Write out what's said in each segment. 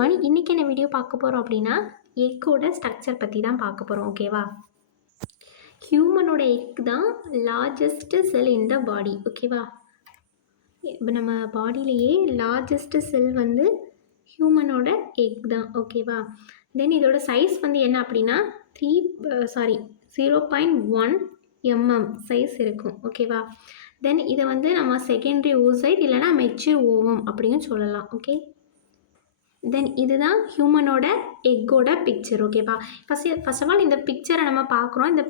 Everyone, இன்றைக்கி என்ன video பார்க்க போகிறோம் அப்படின்னா எக்கோட ஸ்ட்ரக்சர் பற்றி தான் பார்க்க போகிறோம். ஓகேவா? ஹியூமனோட எக் தான் லார்ஜஸ்ட் செல் இன் த பாடி. ஓகேவா? இப்போ நம்ம பாடியிலேயே லார்ஜஸ்ட் செல் வந்து ஹியூமனோட எக் தான். ஓகேவா? தென் இதோட சைஸ் வந்து என்ன அப்படின்னா 0.1 mm சைஸ் இருக்கும். ஓகேவா? தென் இதை வந்து நம்ம செகண்டரி ஓசைட் இல்லைனா மெச்சூர் ஓவம் அப்படின்னு சொல்லலாம். ஓகே, தென் இதுதான் ஹியூமனோட எக்கோட பிக்சர். ஓகேவா? ஃபர்ஸ்ட் ஆஃப் ஆல் இந்த பிக்சரை நம்ம பார்க்குறோம். இந்த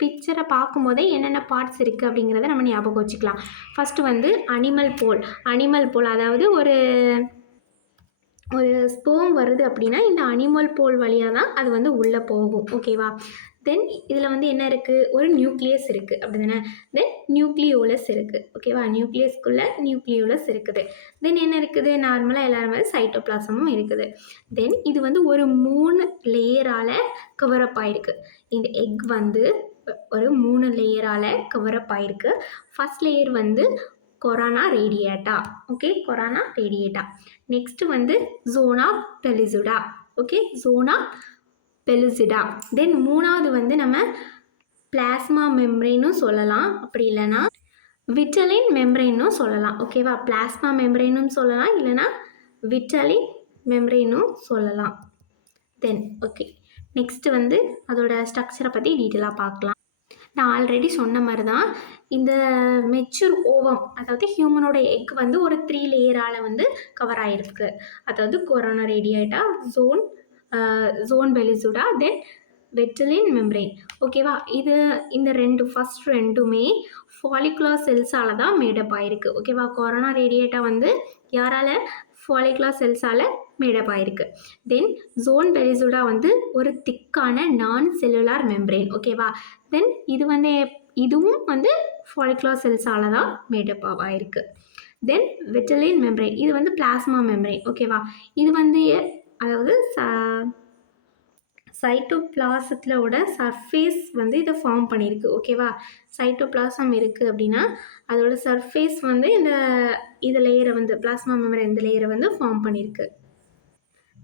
பிக்சரை பார்க்கும்போதே என்னென்ன பார்ட்ஸ் இருக்குது அப்படிங்கிறத நம்ம ஞாபகம் வச்சுக்கலாம். ஃபஸ்ட்டு வந்து அனிமல் போல் அதாவது ஒரு ஸ்பெர்ம் வருது அப்படின்னா இந்த அனிமல் போல் வழியாக தான் அது வந்து உள்ளே போகும். ஓகேவா? தென் இதில் வந்து என்ன இருக்குது, ஒரு நியூக்ளியஸ் இருக்குது அப்படி தானே. தென் நியூக்ளியோலஸ் இருக்குது. ஓகேவா? நியூக்ளியஸ்க்குள்ளே நியூக்ளியோலஸ் இருக்குது. தென் என்ன இருக்குது, நார்மலாக எல்லாரும் வந்து சைட்டோபிளாசமும் இருக்குது. தென் இது வந்து ஒரு 3 லேயரால் கவரப் ஆகிருக்கு. இந்த எக் வந்து ஒரு 3 லேயரால் கவரப் ஆகிருக்கு. ஃபஸ்ட் லேயர் வந்து corona radiata. Okay, corona radiata. Next வந்து ஜோனா பெலிசுடா. ஓகே, ஜோனா பெலிசிடா. தென் மூணாவது வந்து நம்ம பிளாஸ்மா மெம்ப்ரெயினும் சொல்லலாம், அப்படி இல்லைன்னா விட்டலின் மெம்ப்ரெயினும் சொல்லலாம். ஓகேவா? பிளாஸ்மா மெம்ப்ரெயினும் சொல்லலாம், இல்லைனா விட்டலின் மெம்ப்ரெயினும் சொல்லலாம். தென் ஓகே, நெக்ஸ்ட்டு வந்து அதோட ஸ்ட்ரக்சரை பற்றி டீட்டெயிலாக பார்க்கலாம். நான் ஆல்ரெடி சொன்ன மாதிரி தான் இந்த மெச்சூர் ஓவம், அதாவது ஹியூமனோட எக் வந்து ஒரு 3 லேயரால் வந்து கவர் ஆகிருக்கு. அதாவது கொரோனா ரேடியேட்டா, ஜோன் பெலிசுடா, தென் வெட்டலின் மெம்ப்ரெயின். ஓகேவா? இந்த ஃபஸ்ட் ரெண்டுமே ஃபாலிகுலர் செல்ஸால் தான் மேடப் ஆகிருக்கு. ஓகேவா? கொரோனா ரேடியேட்டா வந்து யாரால், ஃபாலிகுலர் செல்ஸால் மேடப் ஆகிருக்கு. தென் ஜோன் பெலிசுடா வந்து ஒரு திக்கான நான் செல்லுலார் மெம்ப்ரெயின். ஓகேவா? தென் இதுவும் வந்து ஃபாலிகுலர் செல்ஸால் தான் மேடப் ஆகிருக்கு. தென் வெட்டலின் மெம்ப்ரெயின் இது வந்து பிளாஸ்மா மெம்ப்ரெயின். ஓகேவா? இது வந்து அதாவது சைட்டோபிளாசத்தோட சர்ஃபேஸ் வந்து இதை ஃபார்ம் பண்ணியிருக்கு. ஓகேவா? சைட்டோபிளாசம் இருக்குது அப்படின்னா அதோட சர்ஃபேஸ் வந்து இந்த லேயரை வந்து பிளாஸ்மா மெம்ப்ரெயின் இந்த லேயரை வந்து ஃபார்ம் பண்ணியிருக்கு.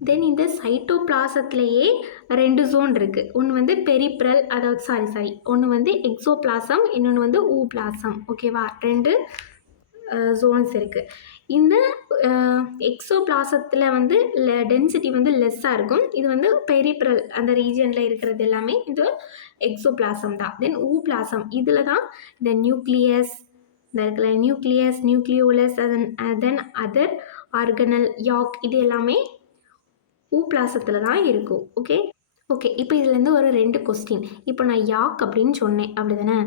தென் இந்த சைட்டோபிளாசத்துலேயே 2 ஜோன் இருக்குது. ஒன்று வந்து பெரிப்ரல், அதாவது ஒன்று வந்து எக்ஸோபிளாசம், இன்னொன்று வந்து ஊபிளாசம். ஓகேவா? 2 ஜோன்ஸ் இருக்குது. இந்த எக்ஸோபிளாசத்தில் வந்து டென்சிட்டி வந்து லெஸ்ஸாக இருக்கும். இது வந்து பெரிப்ரல் அந்த ரீஜனில் இருக்கிறது எல்லாமே இது எக்ஸோபிளாசம் தான். தென் ஊபிளாசம் இதில் தான் இந்த nucleus, nucleolus, then other organelle, யாக் இது எல்லாமே ஊபிளாசத்தில் தான் இருக்கும். ஓகே, இப்போ இதுலேருந்து ஒரு 2 கொஸ்டின். இப்போ நான் யாக் அப்படின்னு சொன்னேன் அப்படி தானே.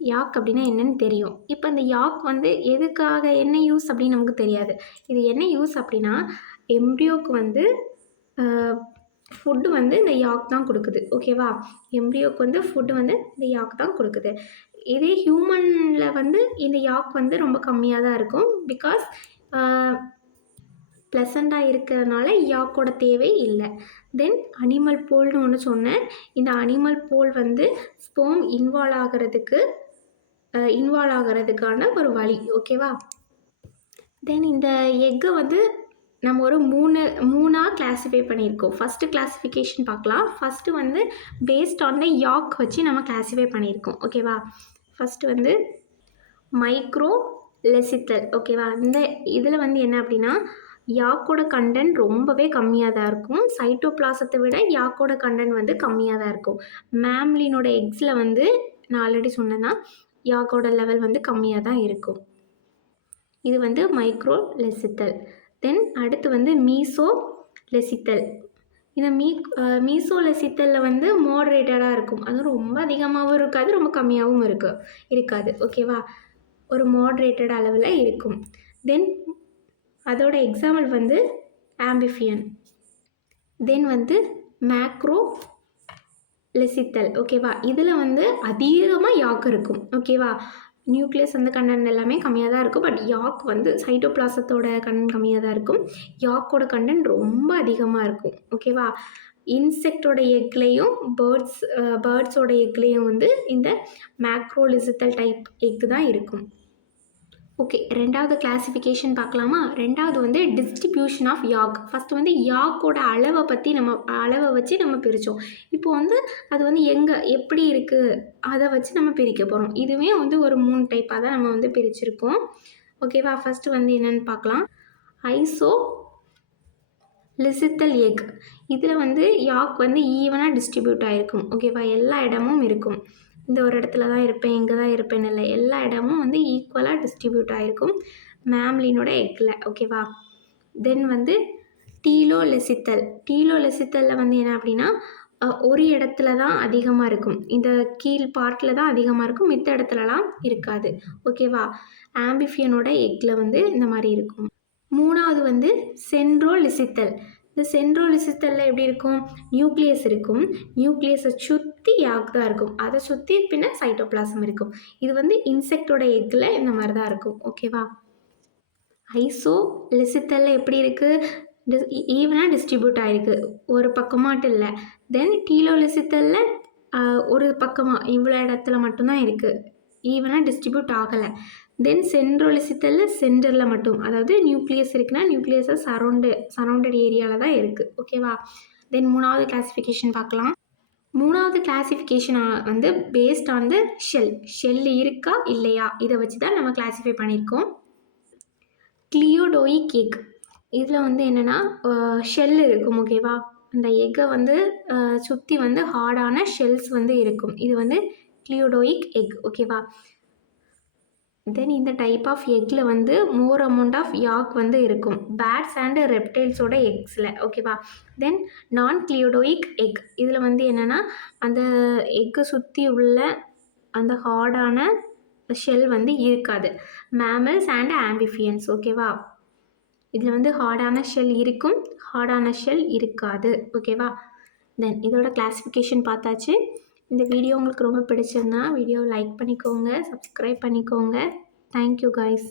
யாக் அப்படின்னா என்னன்னு தெரியும். இப்போ இந்த யாக் வந்து எதுக்காக, என்ன யூஸ் அப்படின்னு நமக்கு தெரியாது. இது என்ன யூஸ் அப்படின்னா எம்ப்ரியோக்கு வந்து ஃபுட்டு வந்து இந்த யாக் தான் கொடுக்குது. ஓகேவா? எம்ப்ரியோக்கு வந்து ஃபுட்டு வந்து இந்த யாக் தான் கொடுக்குது. இதே ஹியூமனில் வந்து இந்த யாக் வந்து ரொம்ப கம்மியாக தான் இருக்கும். பிகாஸ் ப்ளசண்ட்டாக இருக்கிறதுனால யாக்கோட தேவை இல்லை. தென் அனிமல் போல்னு ஒன்று சொன்னேன். இந்த அனிமல் போல் வந்து ஸ்பெர்ம் இன்வால்வ் ஆகிறதுக்கான ஒரு வழி. ஓகேவா? தென் இந்த எக்கை வந்து நம்ம ஒரு மூணாக கிளாஸிஃபை பண்ணியிருக்கோம். ஃபஸ்ட்டு கிளாஸிஃபிகேஷன் பார்க்கலாம். ஃபஸ்ட்டு வந்து பேஸ்ட் ஆன் த யாக் வச்சு நம்ம கிளாஸிஃபை பண்ணியிருக்கோம். ஓகேவா? ஃபஸ்ட்டு வந்து மைக்ரோ லெசித்தல். ஓகேவா? இந்த இதில் வந்து என்ன அப்படின்னா யாக்கோட கண்டென்ட் ரொம்பவே கம்மியாக தான் இருக்கும். சைட்டோபிளாசத்தை விட யாக்கோட கண்டென்ட் வந்து கம்மியாக தான் இருக்கும். மேம்லினோட எக்ஸில் வந்து நான் ஆல்ரெடி சொன்னேன்னா யாக்கோட லெவல் வந்து கம்மியாக தான் இருக்கும். இது வந்து மைக்ரோ லெசித்தல். தென் அடுத்து வந்து மீசோ லெசித்தல். இந்த மீசோ லெசித்தலில் வந்து மாடரேட்டடாக இருக்கும். அது ரொம்ப அதிகமாகவும் இருக்காது, ரொம்ப கம்மியாகவும் இருக்காது. ஓகேவா? ஒரு மாடரேட்டட் அளவில் இருக்கும். தென் அதோட எக்ஸாம்பிள் வந்து ஆம்பிஃபியன். தென் வந்து மேக்ரோ லெசித்தல். ஓகேவா? இதில் வந்து அதிகமாக யாக் இருக்கும். ஓகேவா? நியூக்ளியஸ் வந்து கண்டென்ட் எல்லாமே கம்மியாக தான் இருக்கும். பட் யாக் வந்து சைட்டோபிளாசத்தோட கண்டென்ட் கம்மியாக தான் இருக்கும். யாக்கோட கண்டென்ட் ரொம்ப அதிகமாக இருக்கும். ஓகேவா? இன்செக்டோட எக்லேயும் பேர்ட்ஸோட எக்லேயும் வந்து இந்த மேக்ரோ லெசித்தல் டைப் எக் தான் இருக்கும். ஓகே, 2வது கிளாசிஃபிகேஷன் பார்க்கலாமா? 2வது வந்து டிஸ்ட்ரிபியூஷன் ஆஃப் யாக். ஃபஸ்ட்டு வந்து யாக்கோட அளவை வச்சு நம்ம பிரித்தோம். இப்போ வந்து அது வந்து எப்படி இருக்குது அதை வச்சு நம்ம பிரிக்க போகிறோம். இதுவே வந்து ஒரு 3 டைப்பாக தான் நம்ம வந்து பிரிச்சிருக்கோம். ஓகேவா? ஃபஸ்ட்டு வந்து என்னென்னு பார்க்கலாம். Isolecithal egg. இதில் வந்து யாக் வந்து ஈவனாக டிஸ்ட்ரிபியூட் ஆகிருக்கும். ஓகேவா? எல்லா இடமும் இருக்கும். இந்த ஒரு இடத்துல தான் இருப்பேன், இங்கே தான் இருப்பேன்னு இல்லை, எல்லா இடமும் வந்து ஈக்குவலாக டிஸ்ட்ரிபியூட் ஆகிருக்கும் மேம்லினோட எக்கில். ஓகேவா? தென் வந்து டீலோலெசித்தலில் வந்து என்ன அப்படின்னா ஒரு இடத்துல தான் அதிகமாக இருக்கும். இந்த கீழ் பார்ட்டில் தான் அதிகமாக இருக்கும், மித்த இடத்துலலாம் இருக்காது. ஓகேவா? ஆம்பிஃபியனோட எக்கில் வந்து இந்த மாதிரி இருக்கும். 3வது வந்து சென்ட்ரோலிசித்தல். இந்த சென்ட்ரோலிசித்தலில் எப்படி இருக்கும்? நியூக்ளியஸ் இருக்கும். நியூக்ளியஸை சுற்றி யாக் தான் இருக்கும். அதை சுற்றி பின்ன சைட்டோபிளாசம் இருக்கும். இது வந்து இன்செக்டோட எக்கில் இந்த மாதிரி தான் இருக்கும். ஓகேவா? ஐசோலிசித்தலில் எப்படி இருக்குது? ஈவனாக டிஸ்ட்ரிபியூட் ஆகிருக்கு, ஒரு பக்கமாட்டும் இல்லை. தென் டீலோலிசித்தலில் ஒரு பக்கமாக இவ்வளோ இடத்துல மட்டும்தான் இருக்குது, ஈவனாக டிஸ்ட்ரிபியூட் ஆகலை. தென் சென்ட்ரோலிசித்தலில் சென்டரில் மட்டும், அதாவது நியூக்ளியஸ் இருக்குன்னா நியூக்ளியஸை சரௌண்டட் ஏரியாவில் தான் இருக்குது. ஓகேவா? தென் 3வது கிளாசிஃபிகேஷன் பார்க்கலாம். 3வது கிளாசிஃபிகேஷன் வந்து பேஸ்ட் ஆன் த ஷெல் இருக்கா இல்லையா இதை வச்சு தான் நம்ம கிளாஸிஃபை பண்ணியிருக்கோம். கிளியோடோயிக் எக். இதில் வந்து என்னென்னா ஷெல் இருக்கும். ஓகேவா? அந்த எக்கை வந்து சுற்றி வந்து ஹார்டான ஷெல்ஸ் வந்து இருக்கும். இது வந்து கிளியோடோயிக் எக். ஓகேவா? தென் இந்த டைப் ஆஃப் எக்கில் வந்து மோர் அமௌண்ட் ஆஃப் யாக் வந்து இருக்கும் பேட்ஸ் அண்ட் ரெப்டைல்ஸோட எக்ஸில். ஓகேவா? தென் நான் கிளியோடோயிக் எக். இதில் வந்து என்னென்னா அந்த எக்கை சுற்றி உள்ள அந்த ஹார்டான ஷெல் வந்து இருக்காது. Mammals and amphibians. ஓகேவா? இதில் வந்து ஹார்டான ஷெல் இருக்கும், ஹார்டான ஷெல் இருக்காது. ஓகேவா? தென் இதோட கிளாஸிஃபிகேஷன் பார்த்தாச்சு. இந்த வீடியோ உங்களுக்கு ரொம்ப பிடிச்சிருந்தா வீடியோவை லைக் பண்ணிக்கோங்க, சப்ஸ்கிரைப் பண்ணிக்கோங்க. Thank you guys.